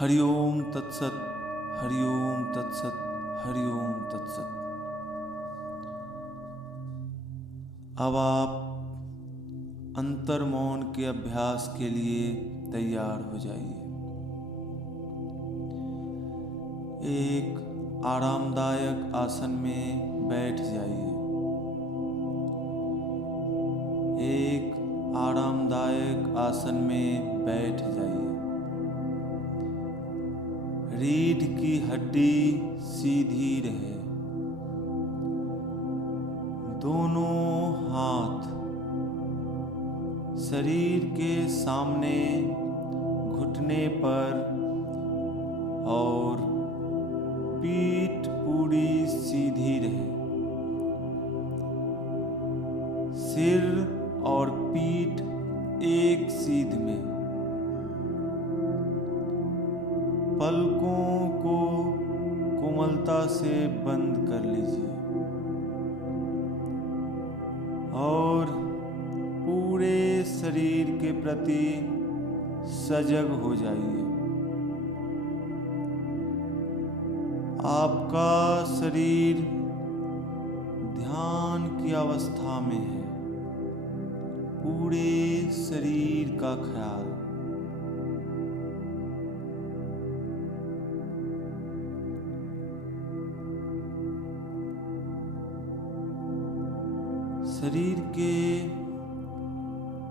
हरि ओम तत्सत, हरि ओम तत्सत, हरि ओम तत्सत। अब आप अंतर मौन के अभ्यास के लिए तैयार हो जाइए। एक आरामदायक आसन में बैठ जाइए। एक आरामदायक आसन में बैठ जाइए। रीढ़ की हड्डी सीधी रहे। दोनों हाथ शरीर के सामने घुटने पर और पीठ पूरी सीधी रहे। सिर और पीठ एक सीध में। पलकों को कोमलता से बंद कर लीजिए और पूरे शरीर के प्रति सजग हो जाइए। आपका शरीर ध्यान की अवस्था में है। पूरे शरीर का ख्याल। शरीर के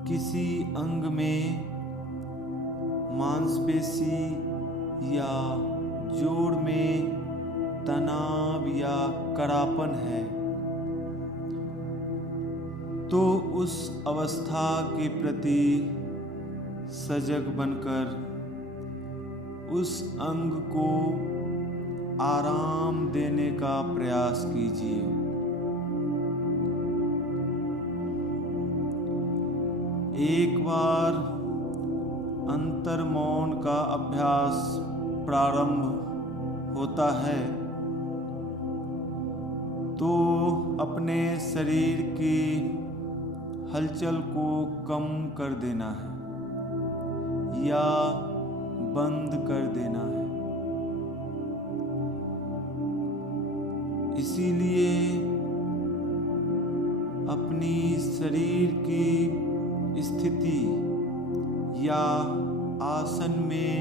किसी अंग में मांसपेशी या जोड़ में तनाव या कड़ापन है तो उस अवस्था के प्रति सजग बनकर उस अंग को आराम देने का प्रयास कीजिए। एक बार अंतर मौन का अभ्यास प्रारंभ होता है तो अपने शरीर की हलचल को कम कर देना है या बंद कर देना है। इसीलिए अपनी शरीर की स्थिति या आसन में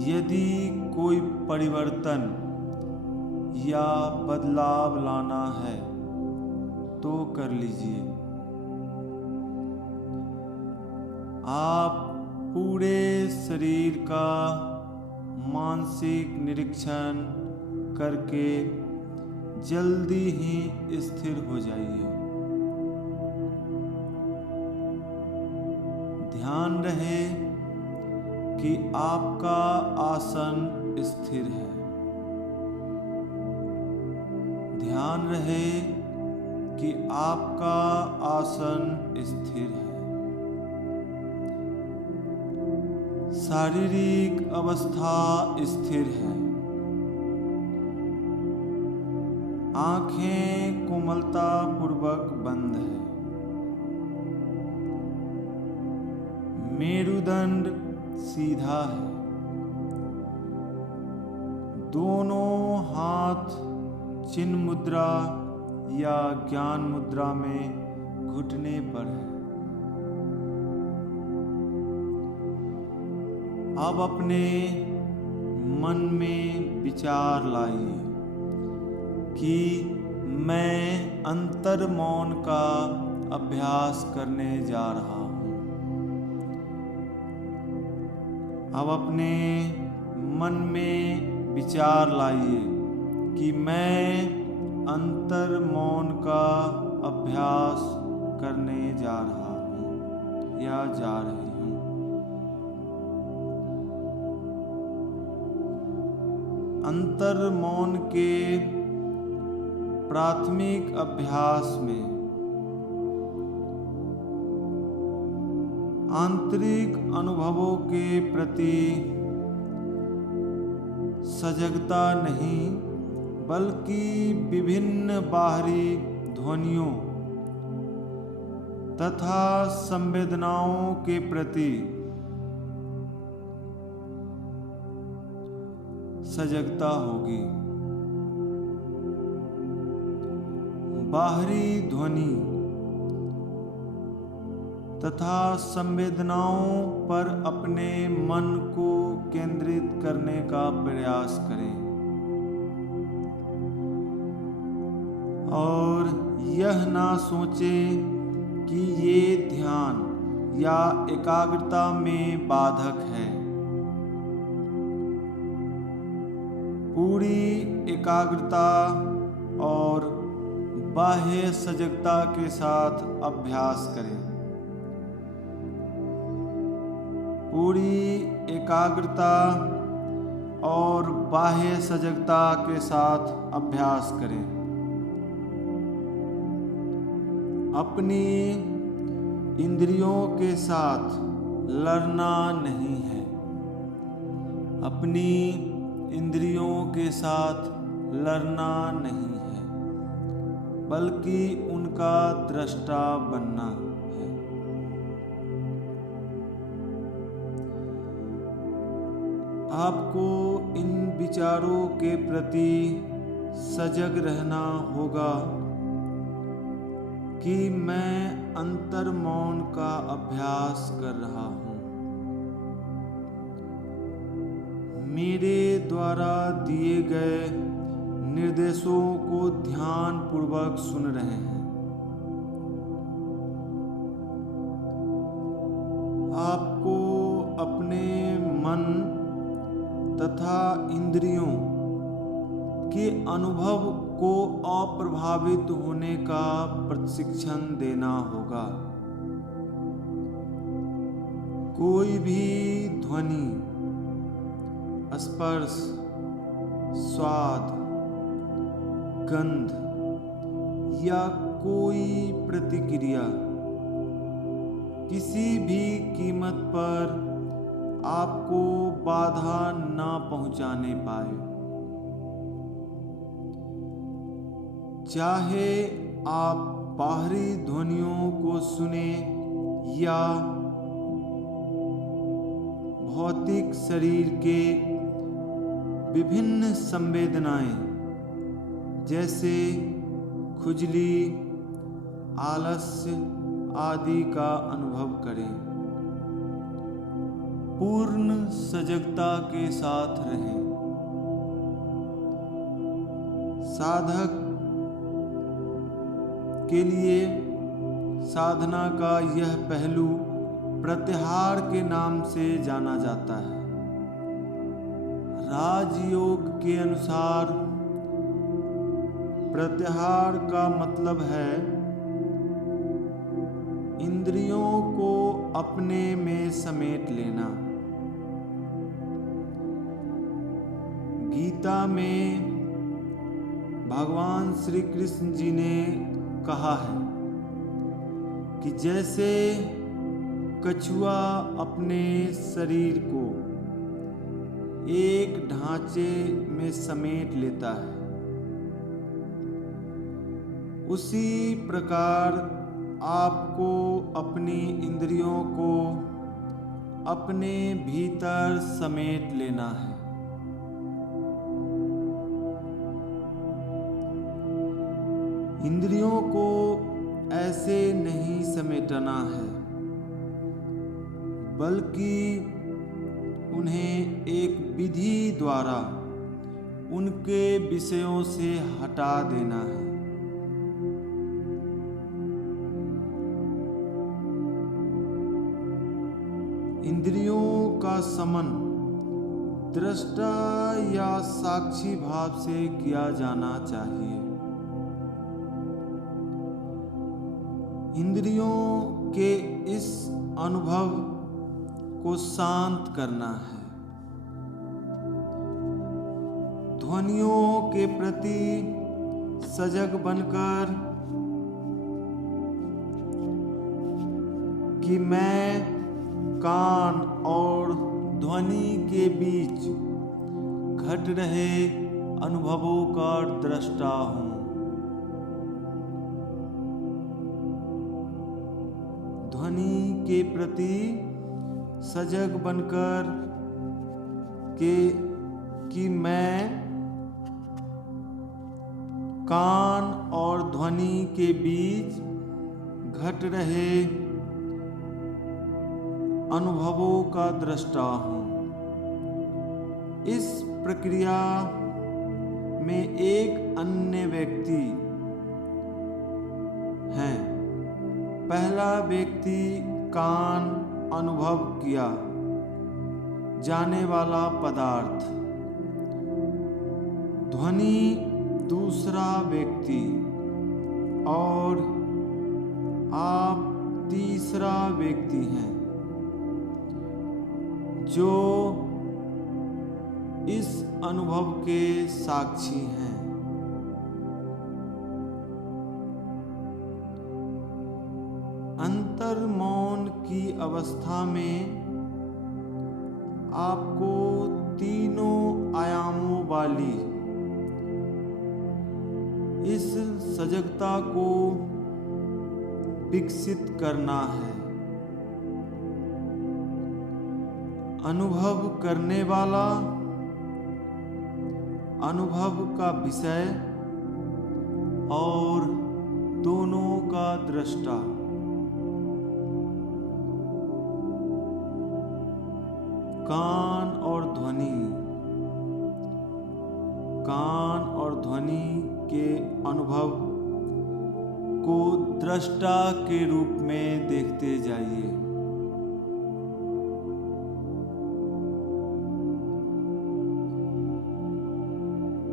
यदि कोई परिवर्तन या बदलाव लाना है तो कर लीजिए। आप पूरे शरीर का मानसिक निरीक्षण करके जल्दी ही स्थिर हो जाइए। ध्यान रहे कि आपका आसन स्थिर है। ध्यान रहे कि आपका आसन स्थिर है। शारीरिक अवस्था स्थिर है। आंखें कोमलता पूर्वक बंद है। मेरुदंड सीधा है। दोनों हाथ चिन्ह मुद्रा या ज्ञान मुद्रा में घुटने पर है। अब अपने मन में विचार लाइए कि मैं अंतर मौन का अभ्यास करने जा रहा हूँ। अब अपने मन में विचार लाइए कि मैं अंतर मौन का अभ्यास करने जा रहा हूँ या जा रही हूँ। अंतर मौन के प्राथमिक अभ्यास में आंतरिक अनुभवों के प्रति सजगता नहीं बल्कि विभिन्न बाहरी ध्वनियों तथा संवेदनाओं के प्रति सजगता होगी। बाहरी ध्वनि तथा संवेदनाओं पर अपने मन को केंद्रित करने का प्रयास करें और यह ना सोचें कि ये ध्यान या एकाग्रता में बाधक है। पूरी एकाग्रता और बाह्य सजगता के साथ अभ्यास करें। पूरी एकाग्रता और बाह्य सजगता के साथ अभ्यास करें। अपनी इंद्रियों के साथ लड़ना नहीं है। अपनी इंद्रियों के साथ लड़ना नहीं है, बल्कि उनका दृष्टा बनना है। आपको इन विचारों के प्रति सजग रहना होगा कि मैं अंतर्मौन का अभ्यास कर रहा हूँ। मेरे द्वारा दिए गए निर्देशों को ध्यान पूर्वक सुन रहे हैं। आपको अपने मन तथा इंद्रियों के अनुभव को अप्रभावित होने का प्रशिक्षण देना होगा। कोई भी ध्वनि, स्पर्श, स्वाद, गंध या कोई प्रतिक्रिया किसी भी कीमत पर आपको बाधा ना पहुंचाने पाए। चाहे आप बाहरी ध्वनियों को सुने या भौतिक शरीर के विभिन्न संवेदनाएं जैसे खुजली, आलस्य आदि का अनुभव करें। पूर्ण सजगता के साथ रहें। साधक के लिए साधना का यह पहलू प्रत्याहार के नाम से जाना जाता है। राजयोग के अनुसार प्रत्याहार का मतलब है इंद्रियों को अपने में समेट लेना। गीता में भगवान श्री कृष्ण जी ने कहा है कि जैसे कछुआ अपने शरीर को एक ढांचे में समेट लेता है, उसी प्रकार आपको अपनी इंद्रियों को अपने भीतर समेट लेना है। इंद्रियों को ऐसे नहीं समेटना है, बल्कि उन्हें एक विधि द्वारा उनके विषयों से हटा देना है। इंद्रियों का समन दृष्टा या साक्षी भाव से किया जाना चाहिए। इंद्रियों के इस अनुभव को शांत करना है। ध्वनियों के प्रति सजग बनकर कि मैं कान और ध्वनि के बीच घट रहे अनुभवों का दृष्टा हूँ। ध्वनि के प्रति सजग बनकर के कि मैं कान और ध्वनि के बीच घट रहे अनुभवों का दृष्टा हूँ। इस प्रक्रिया में एक अन्य व्यक्ति है। पहला व्यक्ति कान अनुभव किया जाने वाला पदार्थ, ध्वनि दूसरा व्यक्ति और आप तीसरा व्यक्ति हैं जो इस अनुभव के साक्षी हैं। अंतर मौन की अवस्था में आपको तीनों आयामों वाली इस सजगता को विकसित करना है। अनुभव करने वाला, अनुभव का विषय और दोनों का दृष्टा। कान और ध्वनि, कान और ध्वनि के अनुभव को दृष्टा के रूप में देखते जाइए।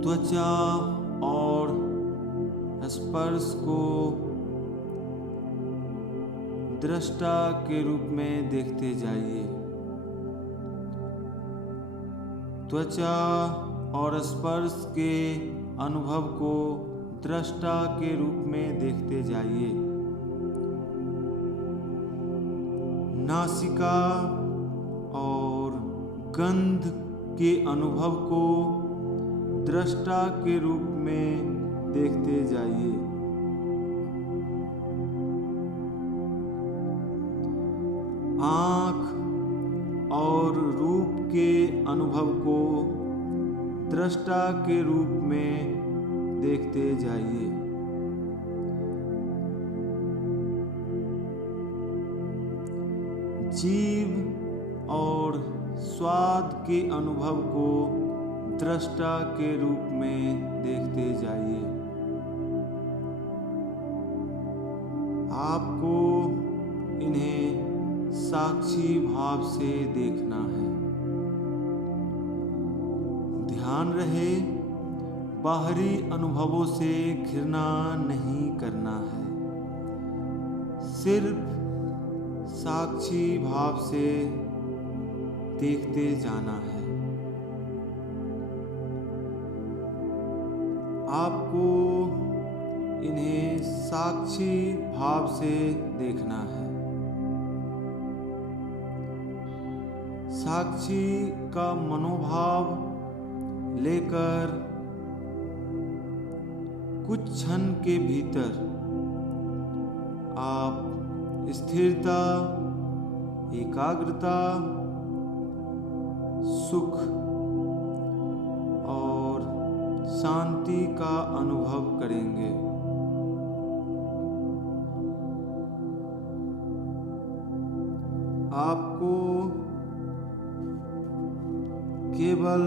त्वचा और स्पर्श को दृष्टा के रूप में देखते जाइए। त्वचा और स्पर्श के अनुभव को दृष्टा के रूप में देखते जाइए। नासिका और गंध के अनुभव को दृष्टा के रूप में देखते जाइए। आँख और रूप के अनुभव को दृष्टा के रूप में देखते जाइए। जीभ और स्वाद के अनुभव को दृष्टा के रूप में देखते जाइए। आपको इन्हें साक्षी भाव से देखना है। ध्यान रहे, बाहरी अनुभवों से घृणा नहीं करना है, सिर्फ साक्षी भाव से देखते जाना है। आपको इन्हें साक्षी भाव से देखना है। साक्षी का मनोभाव लेकर कुछ क्षण के भीतर आप स्थिरता, एकाग्रता, सुख और शांति का अनुभव करेंगे। आपको केवल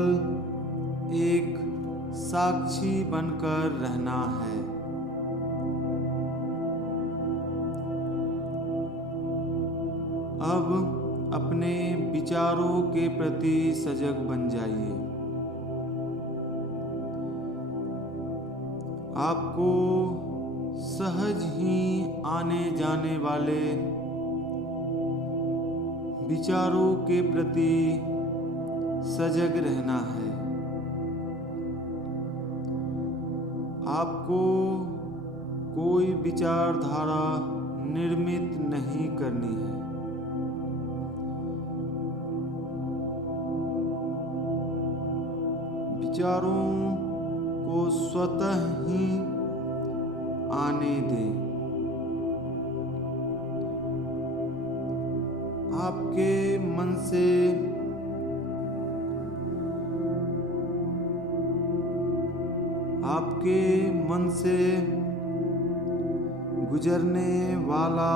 एक साक्षी बनकर रहना है। अब अपने विचारों के प्रति सजग बन जाइए। आपको सहज ही आने जाने वाले विचारों के प्रति सजग रहना है। आपको कोई विचारधारा निर्मित नहीं करनी है। विचारों को स्वतः ही आने दें। आपके मन से आपके मन से गुजरने वाला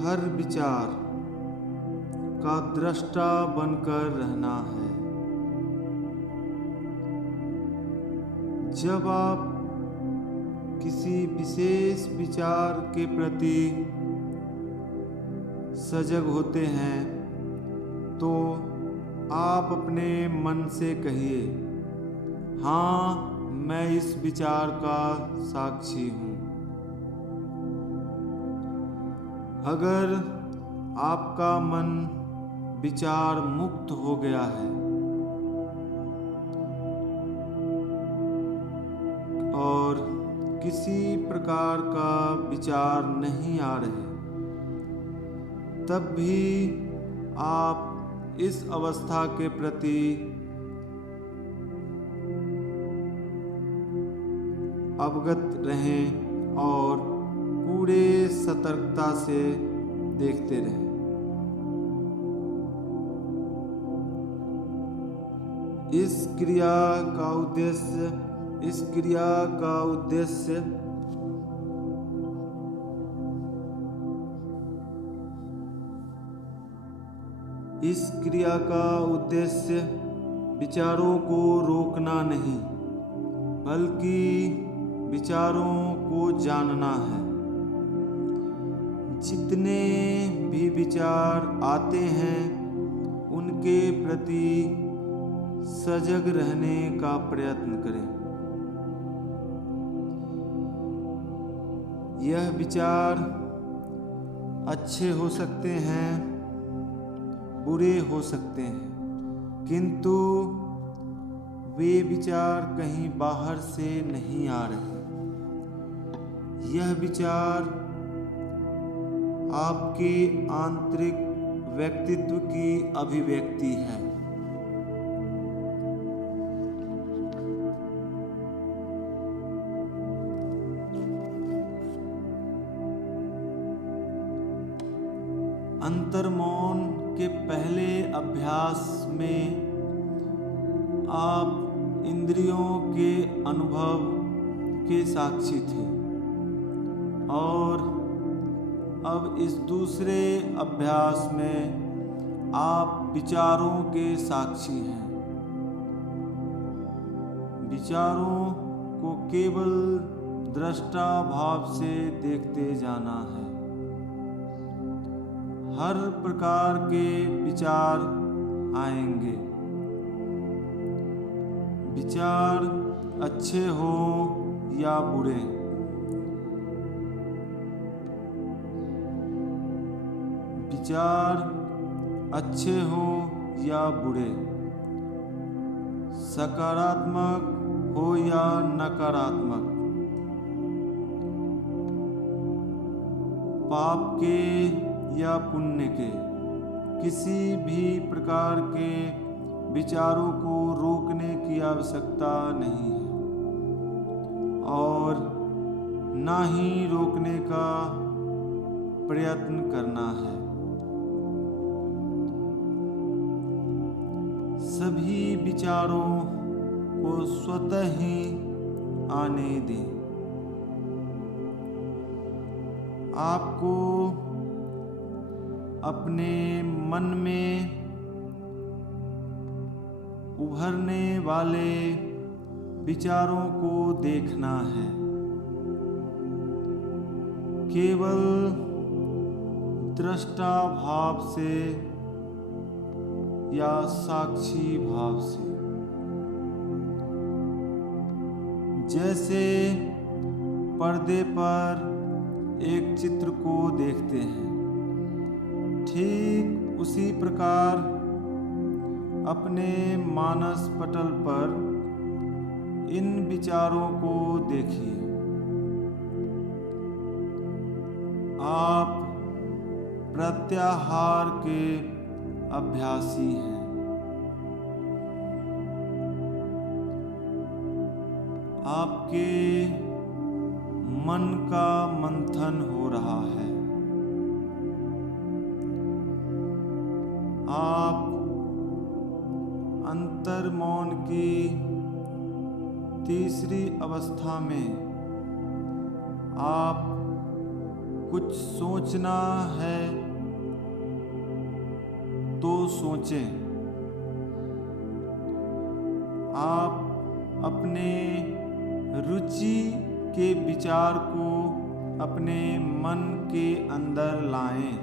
हर विचार का दृष्टा बनकर रहना है। जब आप किसी विशेष विचार के प्रति सजग होते हैं तो आप अपने मन से कहिए, हाँ, मैं इस विचार का साक्षी हूँ। अगर आपका मन विचार मुक्त हो गया है और किसी प्रकार का विचार नहीं आ रहे, तब भी आप इस अवस्था के प्रति अवगत रहें और पूरे सतर्कता से देखते रहें। इस क्रिया का उद्देश्य विचारों को रोकना नहीं, बल्कि विचारों को जानना है। जितने भी विचार आते हैं उनके प्रति सजग रहने का प्रयत्न करें। यह विचार अच्छे हो सकते हैं, बुरे हो सकते हैं, किंतु वे विचार कहीं बाहर से नहीं आ रहे। यह विचार आपके आंतरिक व्यक्तित्व की अभिव्यक्ति है। अंतर्मौन के पहले अभ्यास में आप इंद्रियों के अनुभव के साक्षी थे और अब इस दूसरे अभ्यास में आप विचारों के साक्षी हैं। विचारों को केवल दृष्टा भाव से देखते जाना है। हर प्रकार के विचार आएंगे। विचार अच्छे हो या बुरे, विचार अच्छे हो या बुरे, सकारात्मक हो या नकारात्मक, पाप के या पुण्य के, किसी भी प्रकार के विचारों को रोकने की आवश्यकता नहीं है और ना ही रोकने का प्रयत्न करना है। सभी विचारों को स्वतः ही आने दें। आपको अपने मन में उभरने वाले विचारों को देखना है, केवल दृष्टा भाव से या साक्षी भाव से। जैसे पर्दे पर एक चित्र को देखते हैं, ठीक उसी प्रकार अपने मानस पटल पर इन विचारों को देखिए। आप प्रत्याहार के अभ्यासी हैं। आपके मन का मंथन हो रहा है। आप अंतर्मौन की तीसरी अवस्था में आप कुछ सोचना है तो सोचें। आप अपने रुचि के विचार को अपने मन के अंदर लाएं।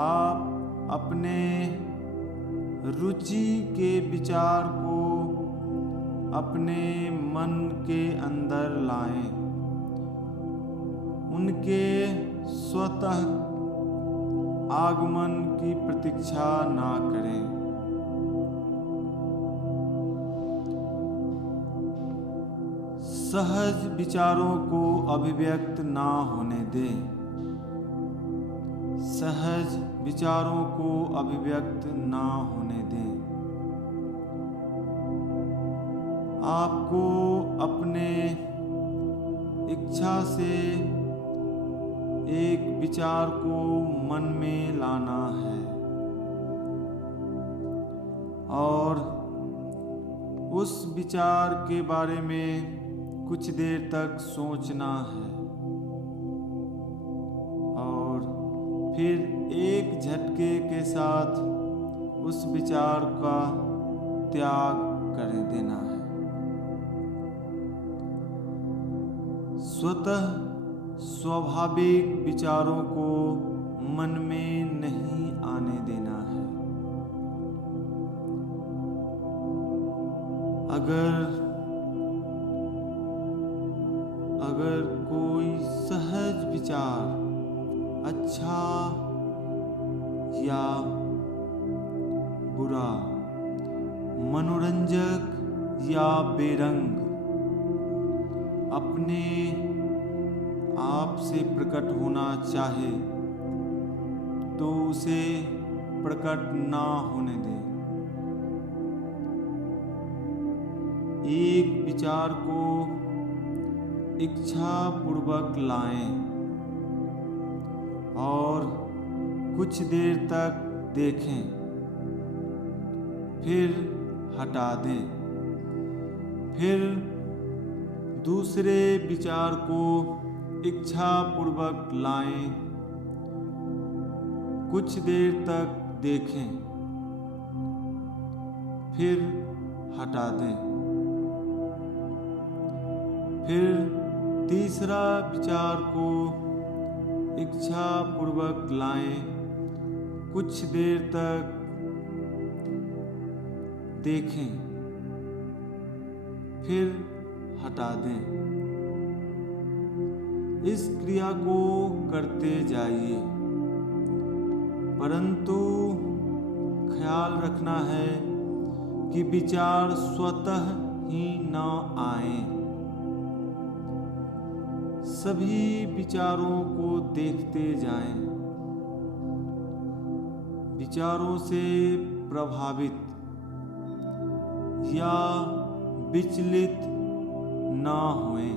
आप अपने रुचि के विचार को अपने मन के अंदर लाएं। उनके स्वतः आगमन की प्रतीक्षा ना करें। सहज विचारों को अभिव्यक्त ना होने दें। सहज विचारों को अभिव्यक्त ना होने दें। आपको अपने इच्छा से एक विचार को मन में लाना है और उस विचार के बारे में कुछ देर तक सोचना है और फिर एक झटके के साथ उस विचार का त्याग कर देना है। स्वतः स्वाभाविक विचारों को मन में नहीं आने देना है। अगर कोई सहज विचार अच्छा या बुरा, मनोरंजक या बेरंग अपने आप से प्रकट होना चाहे तो उसे प्रकट ना होने दें। एक विचार को इच्छा पूर्वक लाएं और कुछ देर तक देखें, फिर हटा दें। फिर दूसरे विचार को इच्छा पूर्वक लाएं, कुछ देर तक देखें, फिर हटा दें। फिर तीसरा विचार को इच्छा पूर्वक लाएं, कुछ देर तक देखें, फिर हटा दें। इस क्रिया को करते जाइए, परंतु ख्याल रखना है कि विचार स्वतः ही न आए। सभी विचारों को देखते जाएं। विचारों से प्रभावित या विचलित ना होएं।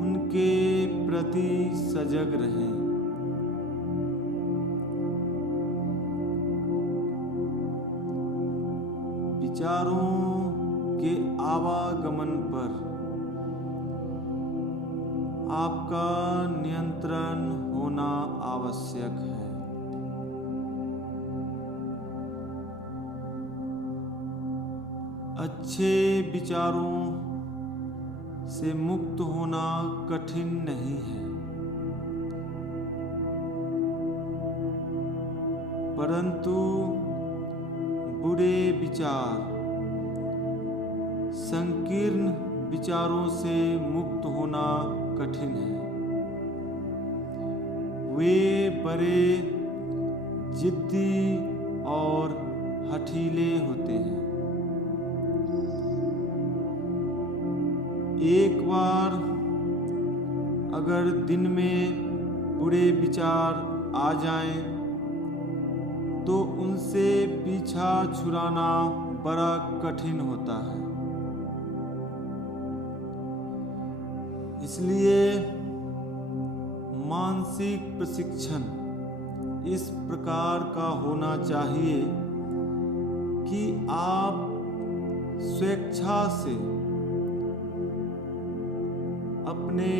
उनके प्रति सजग रहें। विचारों के आवागमन पर आपका नियंत्रण होना आवश्यक है। अच्छे विचारों से मुक्त होना कठिन नहीं है, परंतु बुरे विचार, संकीर्ण विचारों से मुक्त होना कठिन है। वे बड़े जिद्दी और हठीले होते हैं। एक बार अगर दिन में बुरे विचार आ जाएं, तो उनसे पीछा छुड़ाना बड़ा कठिन होता है। इसलिए मानसिक प्रशिक्षण इस प्रकार का होना चाहिए कि आप स्वेच्छा से अपने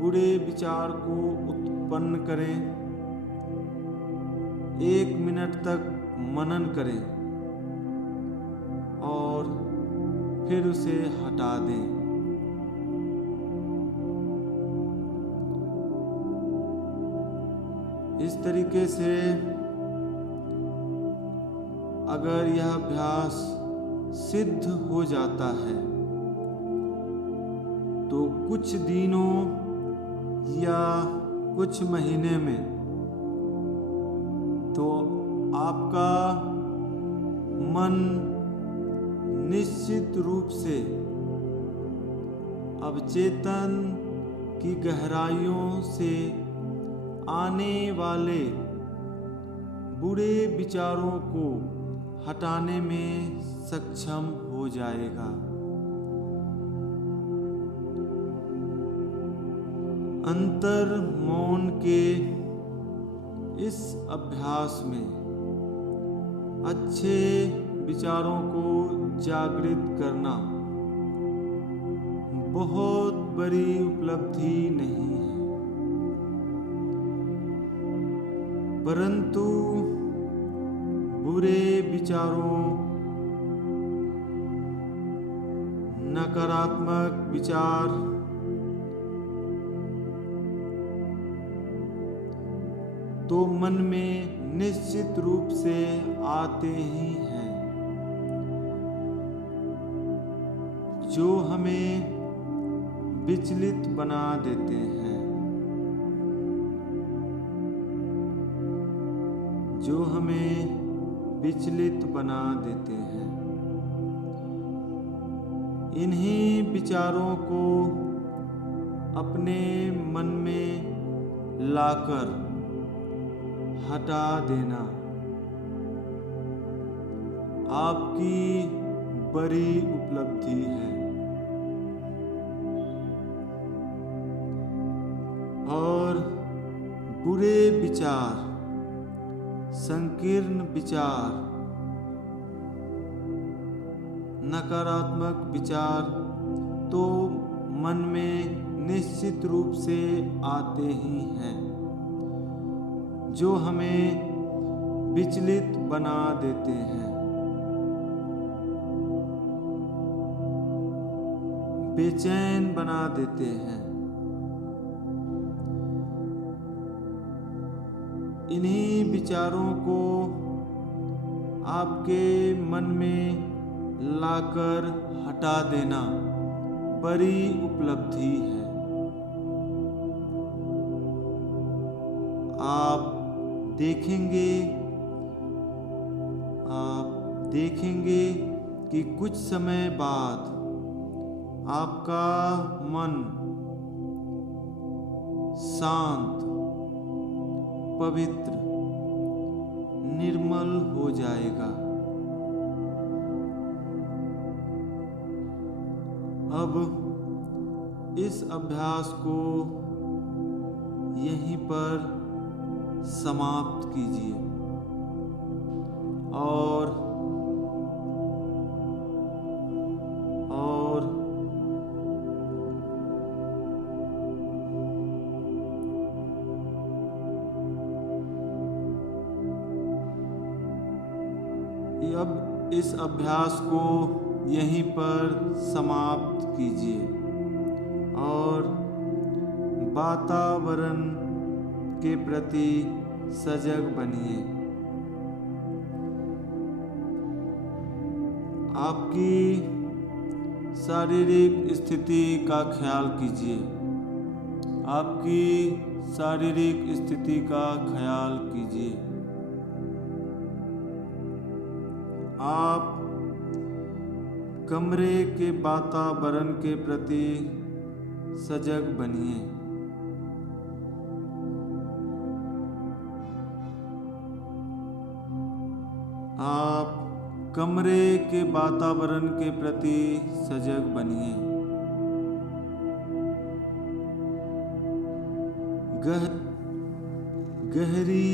बुरे विचार को उत्पन्न करें। 1 मिनट तक मनन करें और फिर उसे हटा दें। इस तरीके से अगर यह अभ्यास सिद्ध हो जाता है तो कुछ दिनों या कुछ महीने में तो आपका मन निश्चित रूप से अवचेतन की गहराइयों से आने वाले बुरे विचारों को हटाने में सक्षम हो जाएगा। अंतर मौन के इस अभ्यास में अच्छे विचारों को जागृत करना बहुत बड़ी उपलब्धि नहीं है, परंतु बुरे विचारों, नकारात्मक विचार तो मन में निश्चित रूप से आते ही हैं, जो हमें विचलित बना देते हैं, जो हमें विचलित बना देते हैं। इन्हीं विचारों को अपने मन में लाकर हटा देना आपकी बड़ी उपलब्धि है। और बुरे विचार, संकीर्ण विचार, नकारात्मक विचार तो मन में निश्चित रूप से आते ही हैं, जो हमें विचलित बना देते हैं, बेचैन बना देते हैं। इन्हीं विचारों को आपके मन में लाकर हटा देना बड़ी उपलब्धि है। आप देखेंगे कि कुछ समय बाद आपका मन शांत, पवित्र, निर्मल हो जाएगा। अब इस अभ्यास को यहीं पर समाप्त कीजिए और अब इस अभ्यास को यहीं पर समाप्त कीजिए और वातावरण के प्रति सजग बनिए। आपकी शारीरिक स्थिति का ख्याल कीजिए। आपकी शारीरिक स्थिति का ख्याल कीजिए। आप कमरे के वातावरण के प्रति सजग बनिए। आप कमरे के वातावरण के प्रति सजग बनिए। गहरी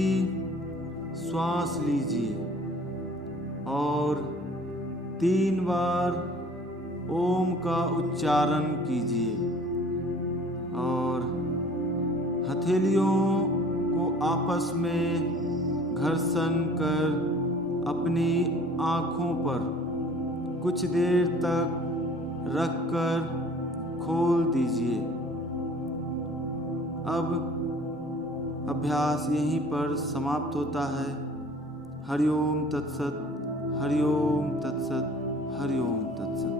श्वास लीजिए और 3 बार ओम का उच्चारण कीजिए और हथेलियों को आपस में घर्षण कर अपनी आँखों पर कुछ देर तक रखकर खोल दीजिए। अब अभ्यास यहीं पर समाप्त होता है। हरि ओम तत्सत, हरि ओम तत्सत, हरि ओम तत्सत।